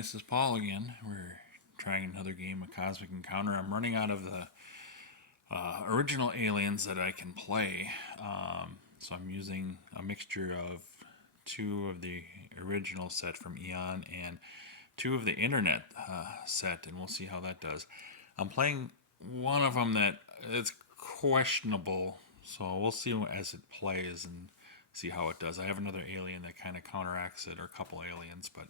This is Paul again. We're trying another game of Cosmic Encounter. I'm running out of the original aliens that I can play, so I'm using a mixture of two of the original set from Eon and two of the internet set, and we'll see how that does. I'm playing one of them that it's questionable, so we'll see as it plays and see how it does. I have another alien that kind of counteracts it, or a couple aliens, but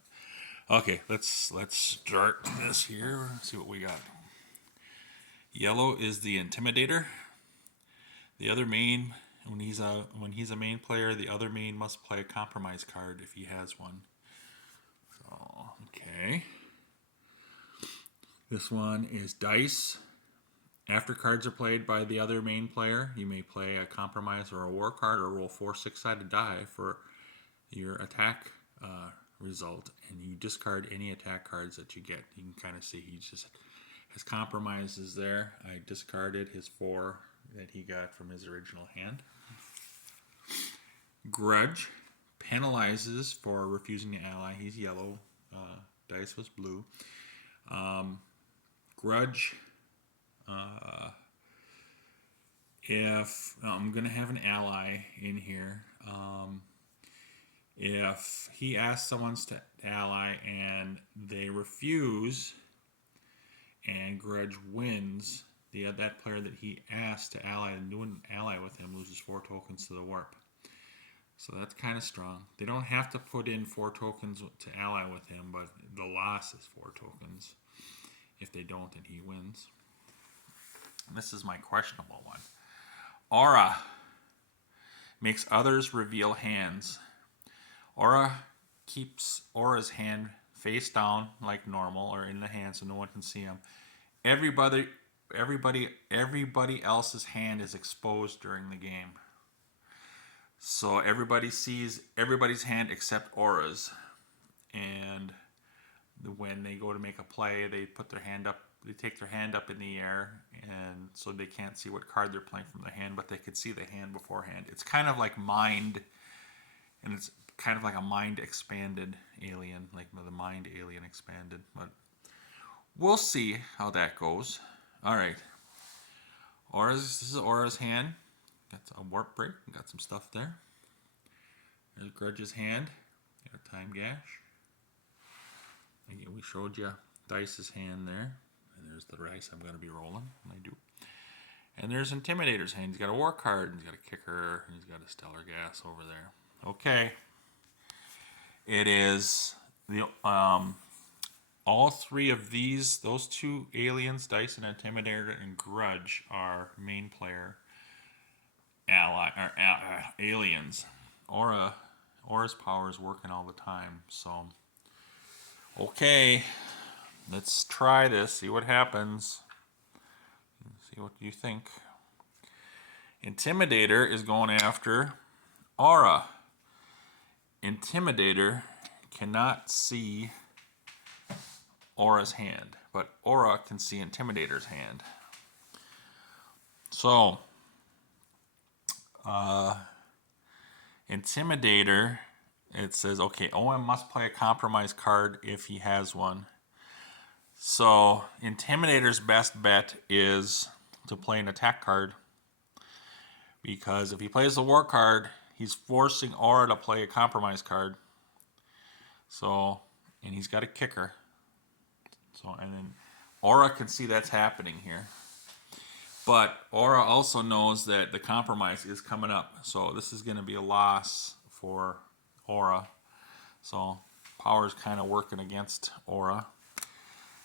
okay, let's start this here. See what we got. Yellow is the Intimidator. The other main, when he's a main player, the other main must play a compromise card if he has one. So okay. This one is dice. After cards are played by the other main player, you may play a compromise or a war card, or roll 4 6-sided die for your attack result, and you discard any attack cards that you get. You can kind of see his compromises there. I discarded his 4 that he got from his original hand. Grudge penalizes for refusing to ally. He's yellow. Dice was blue. Grudge. If I'm going to have an ally in here, if he asks someone to ally and they refuse, and Grudge wins, that player that he asked to ally and wouldn't ally with him loses 4 tokens to the warp. So that's kind of strong. They don't have to put in 4 tokens to ally with him, but the loss is 4 tokens. If they don't, then he wins. This is my questionable one. Aura makes others reveal hands. Aura keeps Aura's hand face down like normal, or in the hand, so no one can see him. Everybody else's hand is exposed during the game. So everybody sees everybody's hand except Aura's. And when they go to make a play, they put their hand up. They take their hand up in the air, and so they can't see what card they're playing from the hand, but they could see the hand beforehand. It's kind of like Mind, and it's kind of like a Mind expanded alien, like the Mind alien expanded. But we'll see how that goes. All right. This is Aura's hand. Got a warp break. Got some stuff there. There's Grudge's hand. Got a time gash. We showed you Dice's hand there. And there's the dice I'm going to be rolling. And I do. And there's Intimidator's hand. He's got a war card. He's got a kicker. And he's got a stellar gas over there. Okay. It is the all 3 of those 2 aliens, Dice and Intimidator and Grudge, are main player aliens. Aura's power is working all the time. So okay. Let's try this, see what happens. See what you think. Intimidator is going after Aura. Intimidator cannot see Aura's hand, but Aura can see Intimidator's hand. So, Intimidator, it says, okay, OM must play a compromise card if he has one. So Intimidator's best bet is to play an attack card, because if he plays the war card, he's forcing Aura to play a compromise card. So, and he's got a kicker. So, and then Aura can see that's happening here. But Aura also knows that the compromise is coming up. So this is going to be a loss for Aura. So power is kind of working against Aura.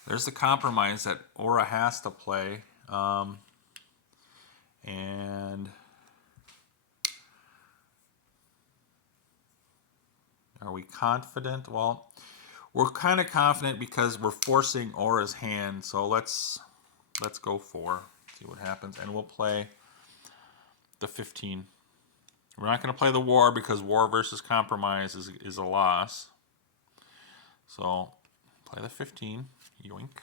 There's the compromise that Aura has to play. And are we confident? Well, we're kind of confident because we're forcing Aura's hand. So let's go 4. See what happens. And we'll play the 15. We're not going to play the war because war versus compromise is a loss. So play the 15. Yoink.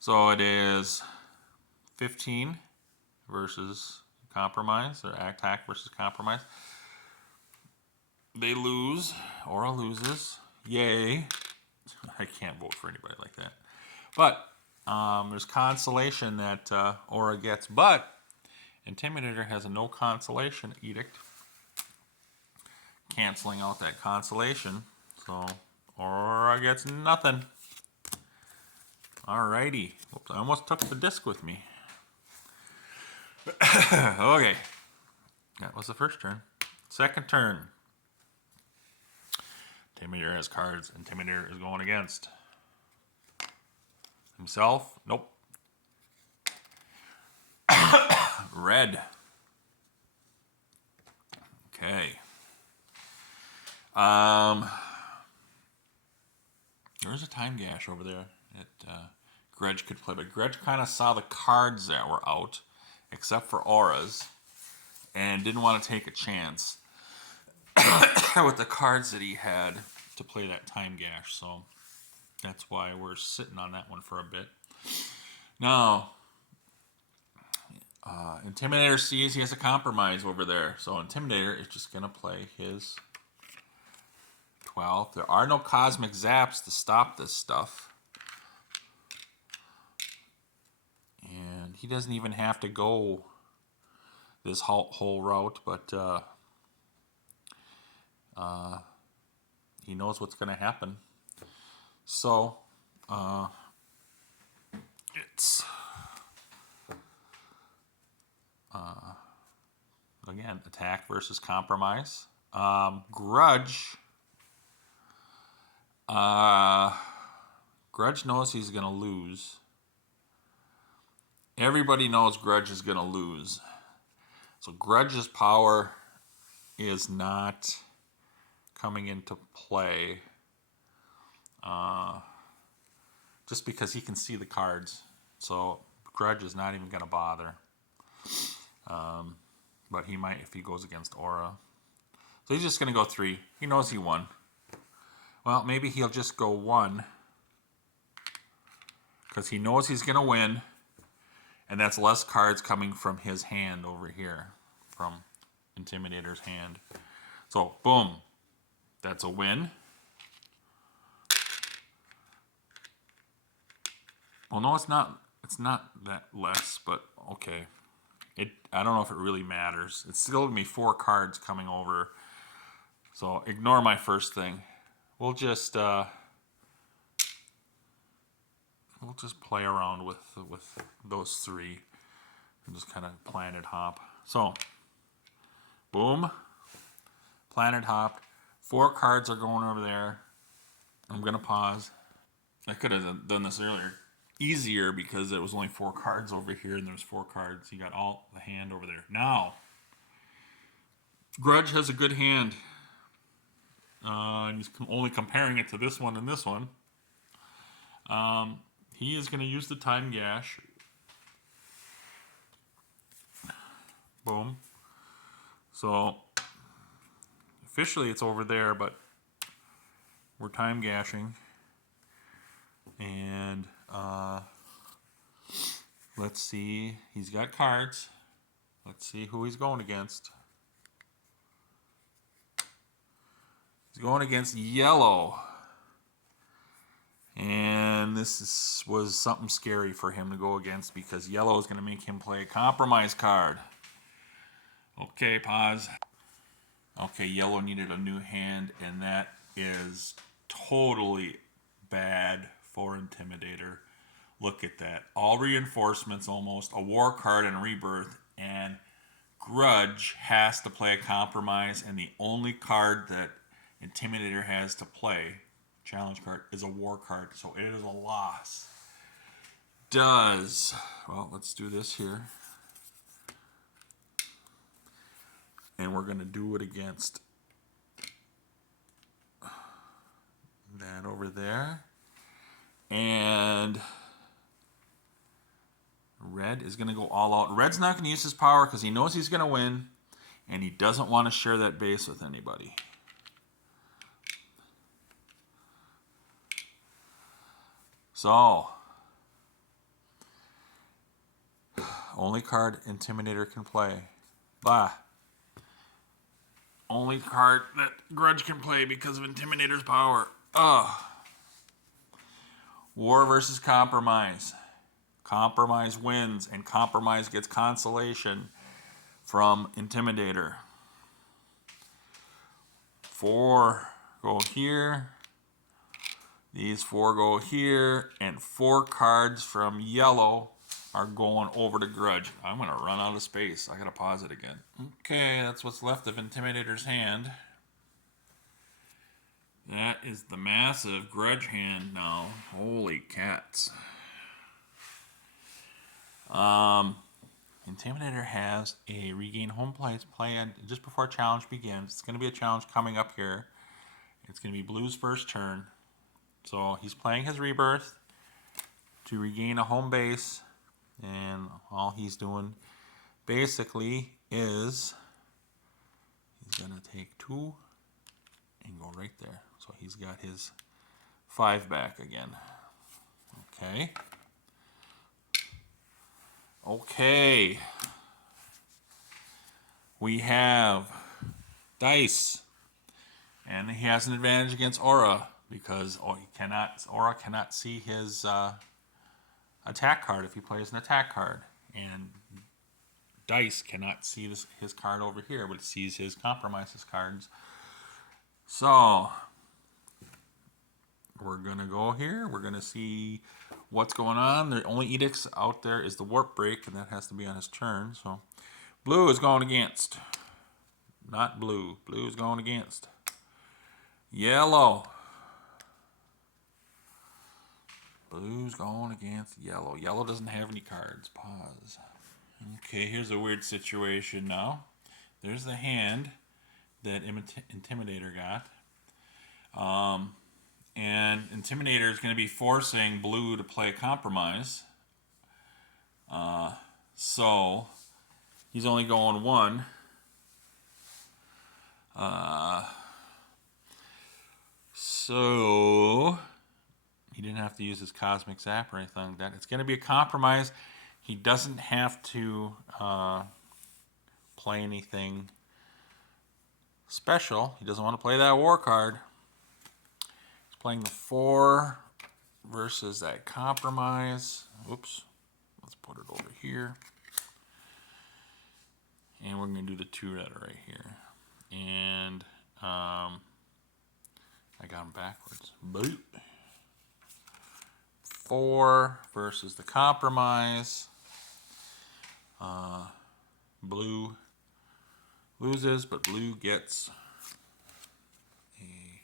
So it is 15 versus compromise, or attack versus compromise. They lose. Aura loses. Yay. I can't vote for anybody like that. But there's consolation that Aura gets. But Intimidator has a no consolation edict, canceling out that consolation. So Aura gets nothing. Alrighty. Oops, I almost took the disc with me. Okay. That was the first turn. Second turn. Intimidator has cards. Intimidator is going against himself. Nope. Red. Okay. There's a time gash over there that Grudge could play, but Grudge kind of saw the cards that were out, except for Auras, and didn't want to take a chance with the cards that he had to play that time gash. So that's why we're sitting on that one for a bit. Now, Intimidator sees he has a compromise over there. So Intimidator is just going to play his 12. There are no cosmic zaps to stop this stuff. And he doesn't even have to go this whole route, but he knows what's going to happen. So it's again, attack versus compromise. Grudge. Grudge knows he's going to lose. Everybody knows Grudge is going to lose. So Grudge's power is not coming into play just because he can see the cards. So Grudge is not even going to bother. But he might if he goes against Aura. So he's just going to go 3. He knows he won. Well, maybe he'll just go 1 because he knows he's going to win. And that's less cards coming from his hand over here, from Intimidator's hand. So, boom. That's a win. Well, no, it's not. It's not that less, but okay. I don't know if it really matters. It's still going to be 4 cards coming over. So, ignore my first thing. We'll just play around with those 3 and just kind of planet hop. So, boom, planet hop. 4 cards are going over there. I'm gonna pause. I could have done this earlier, easier because it was only 4 cards over here and there's 4 cards. You got all the hand over there. Now, Grudge has a good hand. And he's only comparing it to this one and this one. He is going to use the time gash. Boom. So, officially it's over there, but we're time gashing. And let's see. He's got cards. Let's see who he's going against. He's going against yellow. And this was something scary for him to go against because yellow is going to make him play a compromise card. Okay, pause. Okay, yellow needed a new hand, and that is totally bad for Intimidator. Look at that. All reinforcements almost, a war card and rebirth, and Grudge has to play a compromise, and the only card that Intimidator has to play, challenge card, is a war card, so it is a loss. Well, let's do this here. And we're going to do it against that over there. And Red is going to go all out. Red's not going to use his power because he knows he's going to win, and he doesn't want to share that base with anybody. So, only card Intimidator can play. Only card that Grudge can play because of Intimidator's power. War versus compromise. Compromise wins, and compromise gets consolation from Intimidator. 4 go here. These 4 go here, and 4 cards from yellow are going over to Grudge. I'm going to run out of space. I got to pause it again. Okay, that's what's left of Intimidator's hand. That is the massive Grudge hand now. Holy cats. Intimidator has a regain home place planned just before challenge begins. It's going to be a challenge coming up here. It's going to be Blue's first turn. So he's playing his rebirth to regain a home base. And all he's doing basically is he's going to take 2 and go right there. So he's got his 5 back again. Okay. Okay. We have Dice. And he has an advantage against Aura because Aura cannot see his attack card if he plays an attack card. And Dice cannot see his card over here, but it sees his compromises cards. So we're going to go here. We're going to see what's going on. The only edicts out there is the Warp Break, and that has to be on his turn. So Blue is going against. Not Blue. Blue is going against. Yellow. Blue's going against yellow. Yellow doesn't have any cards. Pause. Okay, here's a weird situation now. There's the hand that Intimidator got. And Intimidator is going to be forcing Blue to play compromise. So he's only going 1. So he didn't have to use his Cosmic Zap or anything like that. It's going to be a compromise. He doesn't have to play anything special. He doesn't want to play that war card. He's playing the 4 versus that compromise. Oops. Let's put it over here. And we're going to do the 2 red right here. And I got them backwards. Boop. 4 versus the compromise. Blue loses, but Blue gets a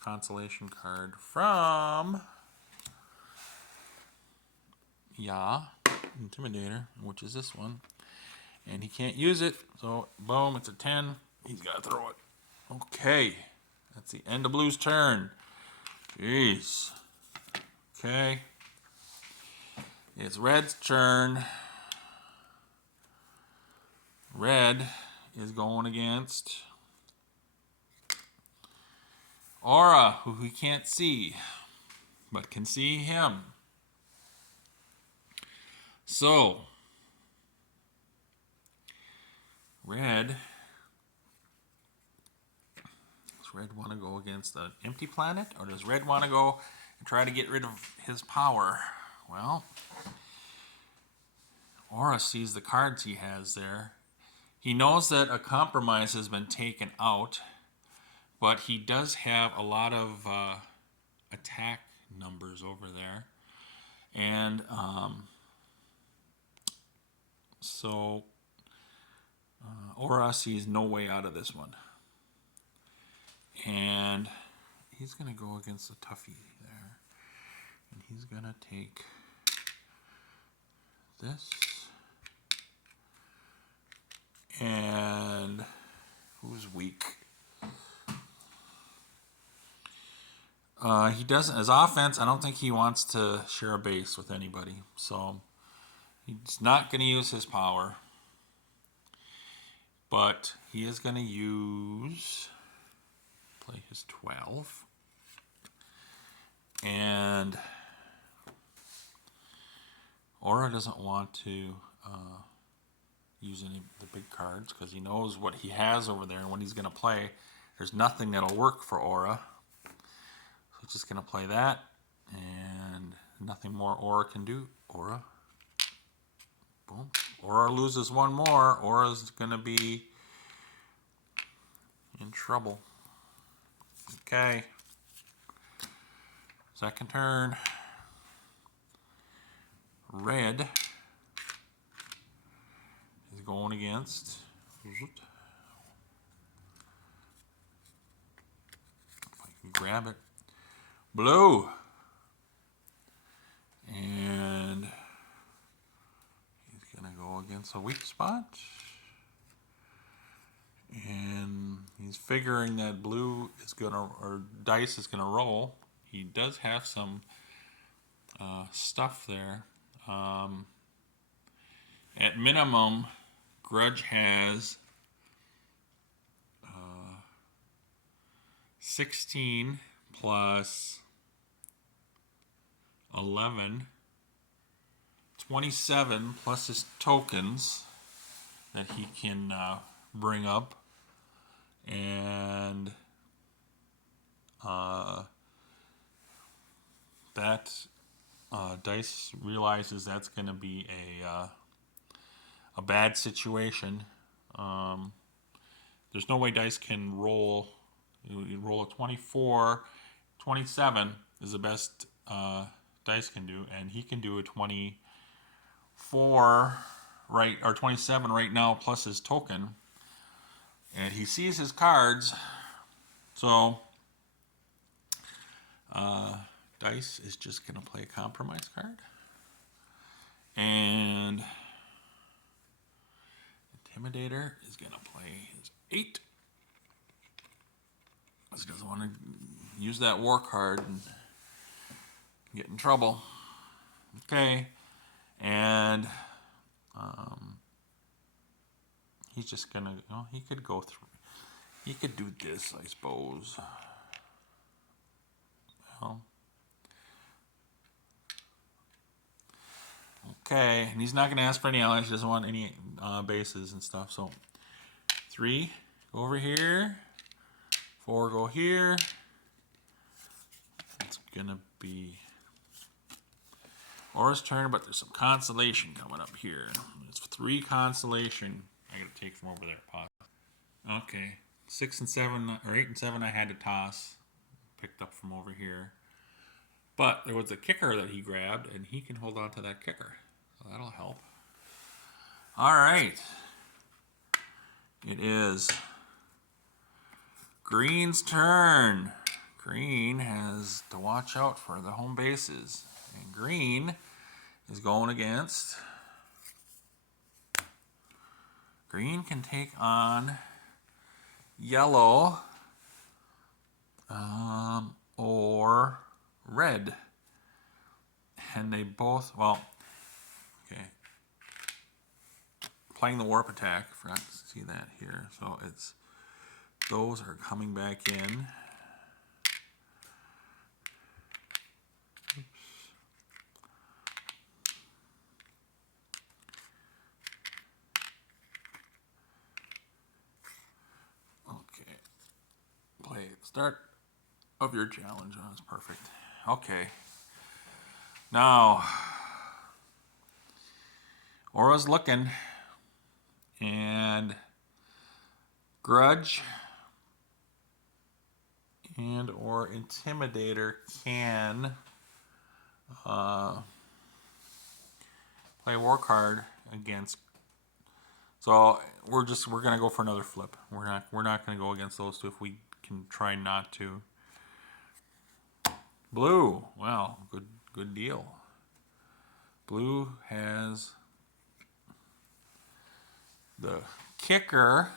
consolation card from Intimidator, which is this one. And he can't use it, so boom, it's a 10. He's got to throw it. Okay, that's the end of Blue's turn. Jeez. Okay. It's Red's turn. Red is going against Aura, who he can't see, but can see him. So, Red... Does Red want to go against an empty planet, or does Red want to go and try to get rid of his power? Well, Aura sees the cards he has there. He knows that a compromise has been taken out, but he does have a lot of attack numbers over there. And so Aura sees no way out of this one. And he's going to go against the toughie there. And he's going to take this. And who's weak? He doesn't, as offense, I don't think he wants to share a base with anybody. So he's not going to use his power. But he is going to play his 12. And Aura doesn't want to use any of the big cards because he knows what he has over there and what he's going to play. There's nothing that'll work for Aura. just going to play that, and nothing more Aura can do. Aura. Boom. Aura loses one more. Aura's going to be in trouble. Okay. Second turn. Red is going against. If I can grab it. Blue. And he's going to go against a weak spot. And he's figuring that blue is going to, or dice is going to roll. He does have some stuff there. At minimum, Grudge has 16 plus 11, 27 plus his tokens that he can bring up. And that dice realizes that's going to be a bad situation. There's no way dice can roll. You roll a 24, 27 is the best dice can do, and he can do a 24 right, or 27 right now plus his token. And he sees his cards, so dice is just going to play a compromise card. And Intimidator is going to play his 8. Because he doesn't want to use that war card and get in trouble. Okay. And he's just going to, he could go through. He could do this, I suppose. Well, okay, and he's not going to ask for any allies. He doesn't want any bases and stuff. So 3, go over here. 4, go here. It's going to be Aura's turn, but there's some consolation coming up here. It's 3 consolation. I got to take from over there. Pause. Okay, 6 and 7, or 8 and 7 I had to toss. Picked up from over here. But there was a kicker that he grabbed, and he can hold on to that kicker. So that'll help. All right. It is Green's turn. Green has to watch out for the home bases. And Green is going against... Green can take on yellow or red. And they both, well, okay. Playing the warp attack, forgot to see that here. So it's, those are coming back in. Oops. Okay. Play start of your challenge. Oh, that's perfect. Okay. Now, Aura's looking, and Grudge and or Intimidator can play a war card against. So we're gonna go for another flip. We're not gonna go against those two if we can try not to. Blue, well, good deal. Blue has the kicker.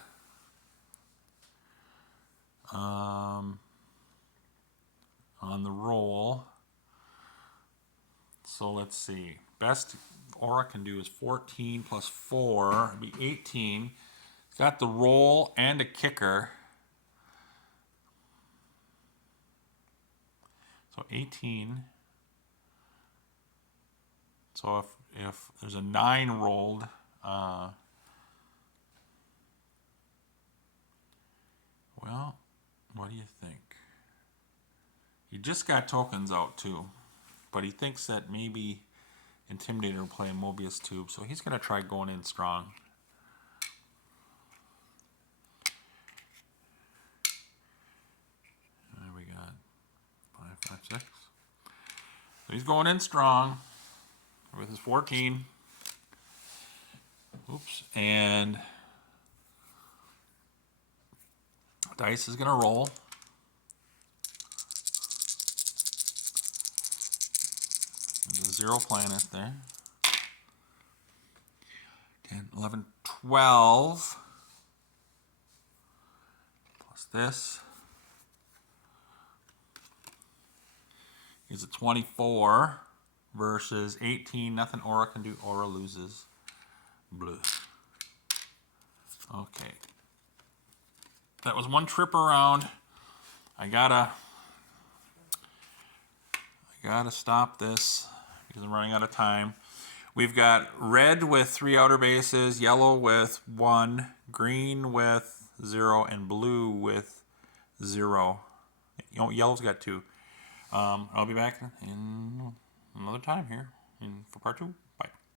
On the roll. So let's see. Best Aura can do is 14 plus 4. It'd be 18. It's got the roll and a kicker. So 18. So if there's a 9 rolled, well, what do you think? He just got tokens out too, but he thinks that maybe Intimidator will play a Mobius Tube, so he's going to try going in strong. There we got 5, 5, 6. So he's going in strong with his 14. Oops, and dice is going to roll. There's a 0 planet there. 10, 11, 12. Plus this is a 24 versus 18. Nothing Aura can do. Aura loses. Blue. Okay. That was one trip around. I gotta stop this because I'm running out of time. We've got red with 3 outer bases, yellow with 1, green with 0, and blue with 0. Yellow's got 2. I'll be back in another time here for part 2.